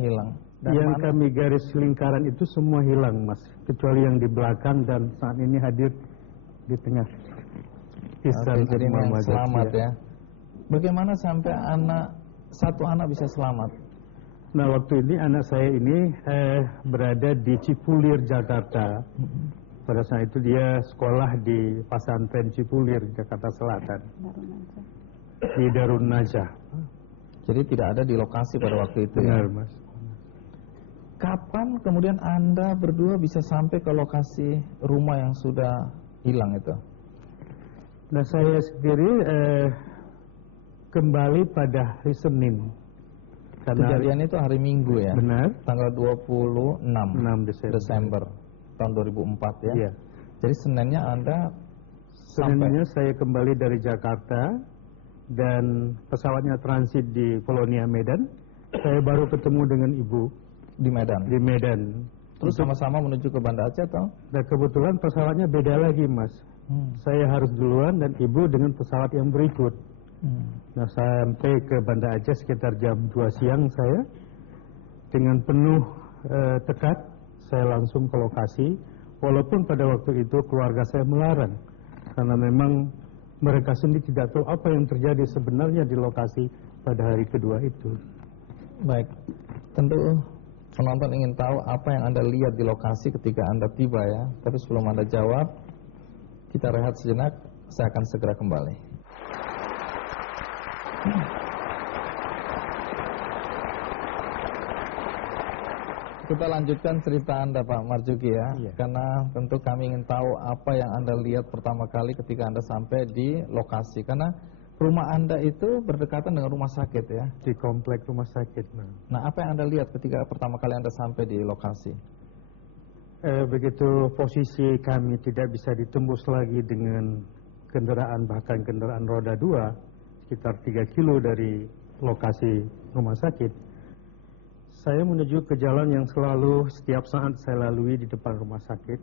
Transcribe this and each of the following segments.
hilang? Dan yang mana? kami garis lingkaran itu semua hilang, Mas, kecuali yang di belakang dan saat ini hadir di tengah. Oke, jadi ini yang selamat ya. Bagaimana sampai satu anak bisa selamat? Nah, waktu ini anak saya ini berada di Cipulir, Jakarta. Pada saat itu dia sekolah di pesantren Cipulir, Jakarta Selatan, di Darun Najah. Jadi tidak ada di lokasi pada waktu itu. Benar, ya? Mas. Kapan kemudian Anda berdua bisa sampai ke lokasi rumah yang sudah hilang itu? Nah, saya sendiri kembali pada hari Senin. Kejadian itu hari Minggu ya? Benar. Tanggal 26 Desember tahun 2004 ya? Iya. Jadi Seninnya Anda Seninnya saya kembali dari Jakarta dan pesawatnya transit di Kolonia Medan. Saya baru ketemu dengan ibu di Medan. Di Medan. Terus sama-sama menuju ke Banda Aceh atau? Dan kebetulan pesawatnya beda lagi, Mas. Saya harus duluan dan ibu dengan pesawat yang berikut. Nah, sampai ke Banda Aceh sekitar jam 2 siang saya dengan penuh tekad saya langsung ke lokasi. Walaupun pada waktu itu keluarga saya melarang karena memang mereka sendiri tidak tahu apa yang terjadi sebenarnya di lokasi pada hari kedua itu. Baik, tentu penonton ingin tahu apa yang Anda lihat di lokasi ketika Anda tiba ya. Tapi sebelum Anda jawab, kita rehat sejenak, saya akan segera kembali. Kita lanjutkan cerita Anda Pak Marjuki ya. Iya. Karena tentu kami ingin tahu apa yang Anda lihat pertama kali ketika Anda sampai di lokasi. Karena rumah Anda itu berdekatan dengan rumah sakit ya. Di komplek rumah sakit. Nah, apa yang Anda lihat ketika pertama kali Anda sampai di lokasi? Begitu posisi kami tidak bisa ditembus lagi dengan kendaraan, bahkan kendaraan roda 2, sekitar 3 kilo dari lokasi rumah sakit. Saya menuju ke jalan yang selalu setiap saat saya lalui di depan rumah sakit.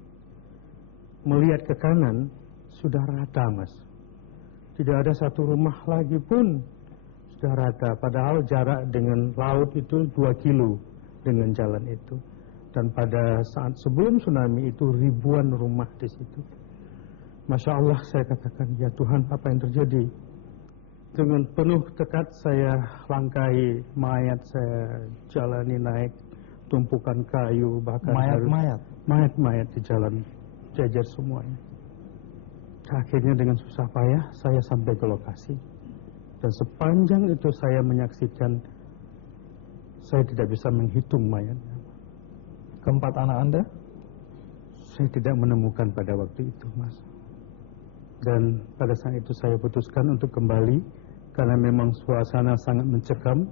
Melihat ke kanan, sudah rata, Mas. Tidak ada satu rumah lagi pun sudah rata. Padahal jarak dengan laut itu 2 kilo dengan jalan itu. Dan pada saat sebelum tsunami itu ribuan rumah di situ. Masya Allah, saya katakan, ya Tuhan, apa yang terjadi? Dengan penuh tekad saya langkahi mayat, saya jalani naik tumpukan kayu, bahkan mayat-mayat di jalan jajar semuanya. Akhirnya dengan susah payah saya sampai ke lokasi. Dan sepanjang itu saya menyaksikan, saya tidak bisa menghitung mayatnya. Keempat anak Anda? Saya tidak menemukan pada waktu itu, Mas. Dan pada saat itu saya putuskan untuk kembali karena memang suasana sangat mencekam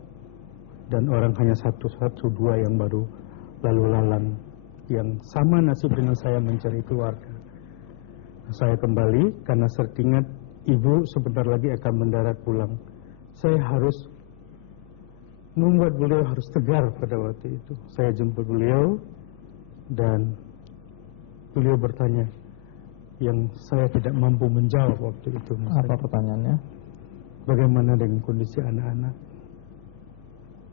dan orang hanya satu dua yang baru lalu lalang yang sama nasib dengan saya mencari keluarga. Saya kembali karena teringat ibu sebentar lagi akan mendarat pulang. Saya harus membuat beliau harus tegar pada waktu itu. Saya jemput beliau dan beliau bertanya yang saya tidak mampu menjawab waktu itu. Apa pertanyaannya? Bagaimana dengan kondisi anak-anak?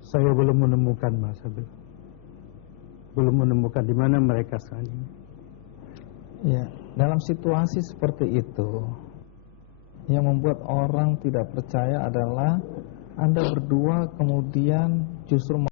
Saya belum menemukan, Mas Abel. Belum menemukan di mana mereka saat ini. Ya, dalam situasi seperti itu, yang membuat orang tidak percaya adalah Anda berdua kemudian justru